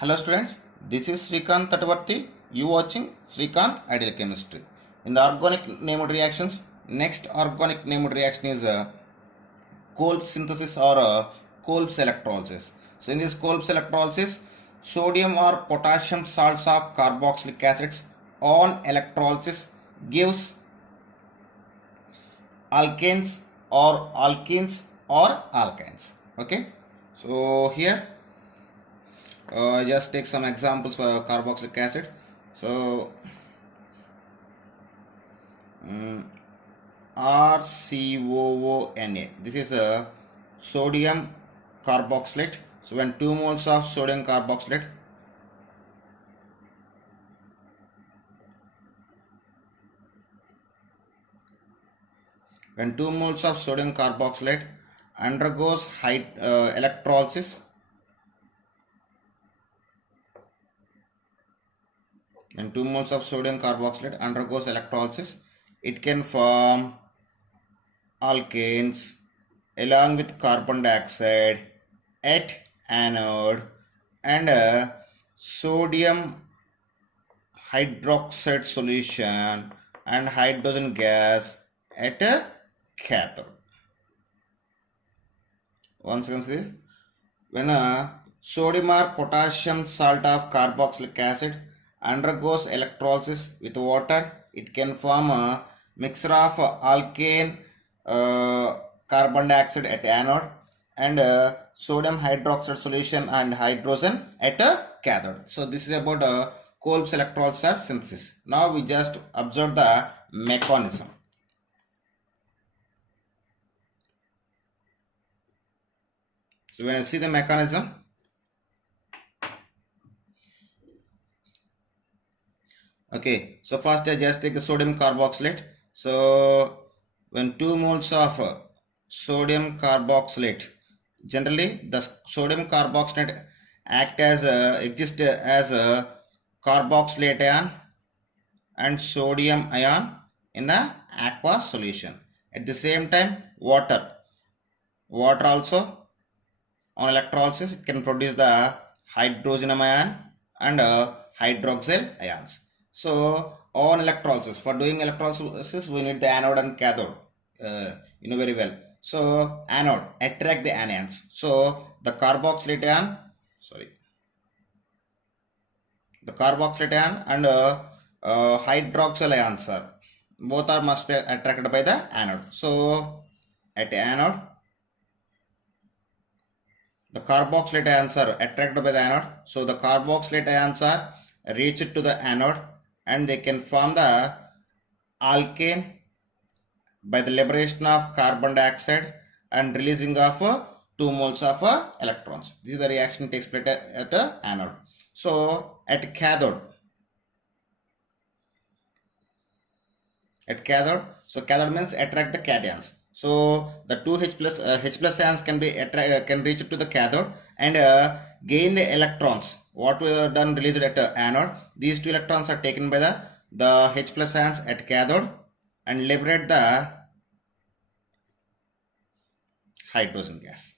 Hello students, this is Srikanth Tatavarti. You watching Srikanth Ideal Chemistry. In the organic named reactions, next organic named reaction is Kolb's synthesis or Kolb's electrolysis. So in this Kolb's electrolysis, sodium or potassium salts of carboxylic acids on electrolysis gives alkanes or alkenes or alkynes. Okay, so here just take some examples for carboxylic acid. So RCOONA, this is a sodium carboxylate. So when 2 moles of sodium carboxylate undergoes electrolysis, when 2 moles of sodium carboxylate undergoes electrolysis, it can form alkanes along with carbon dioxide at anode and sodium hydroxide solution and hydrogen gas at a cathode. Once again, this when a sodium or potassium salt of carboxylic acid undergoes electrolysis with water, it can form a mixture of alkane carbon dioxide at anode and sodium hydroxide solution and hydrogen at a cathode. So this is about Kolb's electrolysis synthesis. Now we just observe the mechanism. So when I see the mechanism, okay, so first I just take the sodium carboxylate. So when 2 moles of sodium carboxylate, generally the sodium carboxylate exist as a carboxylate ion and sodium ion in the aqueous solution. At the same time, water also on electrolysis can produce the hydrogen ion and hydroxyl ions. So on electrolysis, for doing electrolysis, we need the anode and cathode. You know very well. So anode attract the anions. So the carboxylate ion, and hydroxyl ions are both must be attracted by the anode. So at anode, the carboxylate ions are attracted by the anode. So the carboxylate ions are reached to the anode and they can form the alkane by the liberation of carbon dioxide and releasing of 2 moles of electrons. This is the reaction takes place at the anode. So at cathode, so cathode means attract the cations. So the two H plus ions can reach to the cathode and gain the electrons. What we have done released at anode. These 2 electrons are taken by the H plus ions at cathode and liberate the hydrogen gas.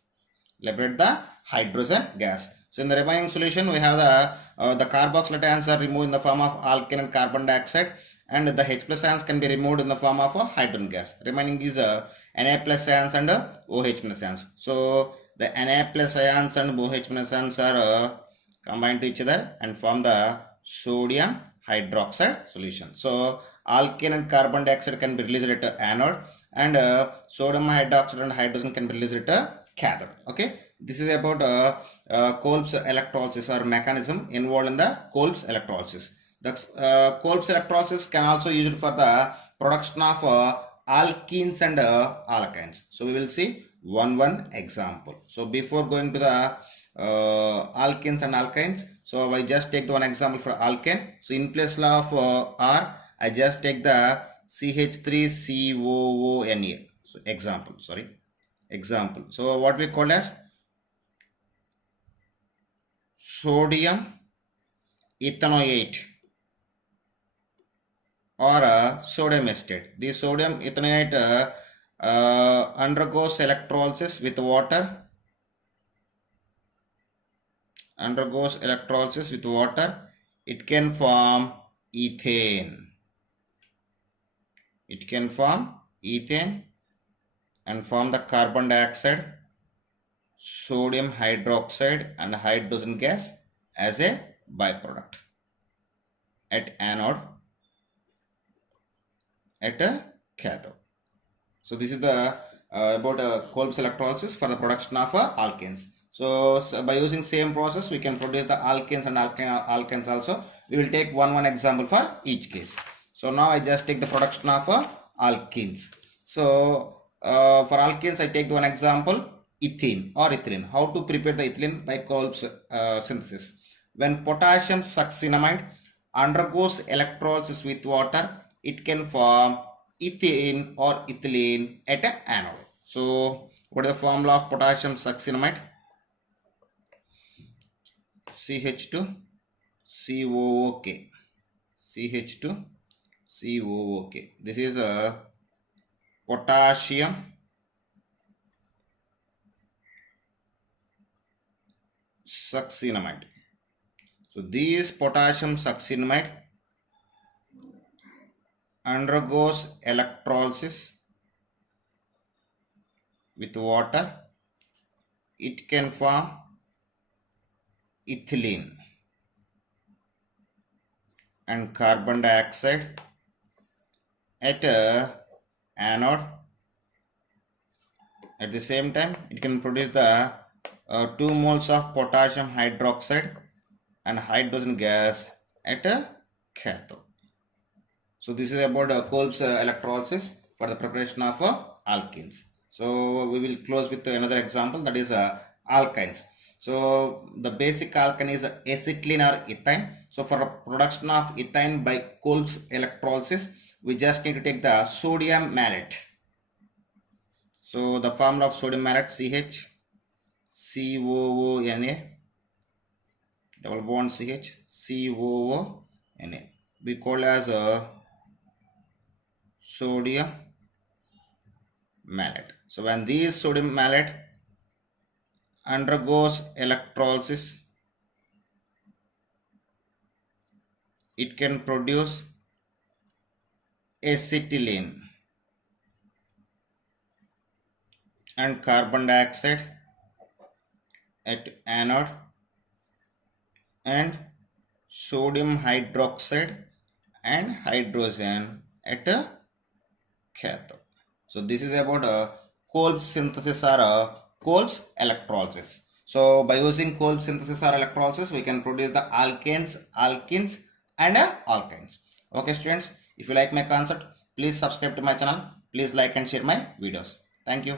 So in the remaining solution, we have the carboxylate ions are removed in the form of alkane and carbon dioxide, and the H plus ions can be removed in the form of hydrogen gas. Remaining is Na plus ions and OH plus ions. So the Na plus ions and OH plus ions are combined to each other and form the sodium hydroxide solution. So alkane and carbon dioxide can be released at anode and sodium hydroxide and hydrogen can be released at cathode. Okay, this is about Kolb's electrolysis or mechanism involved in the Kolb's electrolysis. The Kolb's electrolysis can also used for the production of alkenes and alkynes. So we will see one example. So before going to the alkenes and alkynes, so I just take the one example for alkane. So in place of R, I just take the CH3COONA. So example. So what we call as sodium ethanoate or sodium acetate. The sodium ethanoate undergoes electrolysis with water undergoes electrolysis with water, it can form ethane. It can form ethane and form the carbon dioxide, sodium hydroxide and hydrogen gas as a byproduct at anode, at a cathode. So this is the about Kolb's electrolysis for the production of alkanes. So by using same process, we can produce the alkanes and alkanes also. We will take one example for each case. So now I just take the production of alkenes. So for alkenes, I take the one example, ethene or ethylene. How to prepare the ethylene by Kolb's synthesis? When potassium succinamide undergoes electrolysis with water, it can form ethane or ethylene at an anode. So what is the formula of potassium succinamide? CH2 COOK. CH2 COOK. This is a potassium succinamide. So this potassium succinamide undergoes electrolysis with water. It can form ethylene and carbon dioxide at a anode. At the same time, it can produce the 2 moles of potassium hydroxide and hydrogen gas at a cathode. So this is about Kolb's electrolysis for the preparation of alkenes. So we will close with another example, that is alkynes. So the basic alkane is acetylene or ethane. So for production of ethane by Kolb's electrolysis, we just need to take the sodium malate. So the formula of sodium malate, CHCOONA, double bond CHCOONA, we call as sodium malate. So when this sodium malate undergoes electrolysis, it can produce acetylene and carbon dioxide at anode and sodium hydroxide and hydrogen at a cathode. So this is about Kolb's synthesis or Kolb's electrolysis. So by using Kolb's synthesis or electrolysis, we can produce the alkanes, alkenes and alkynes. Okay students, if you like my concept, please subscribe to my channel. Please like and share my videos. Thank you.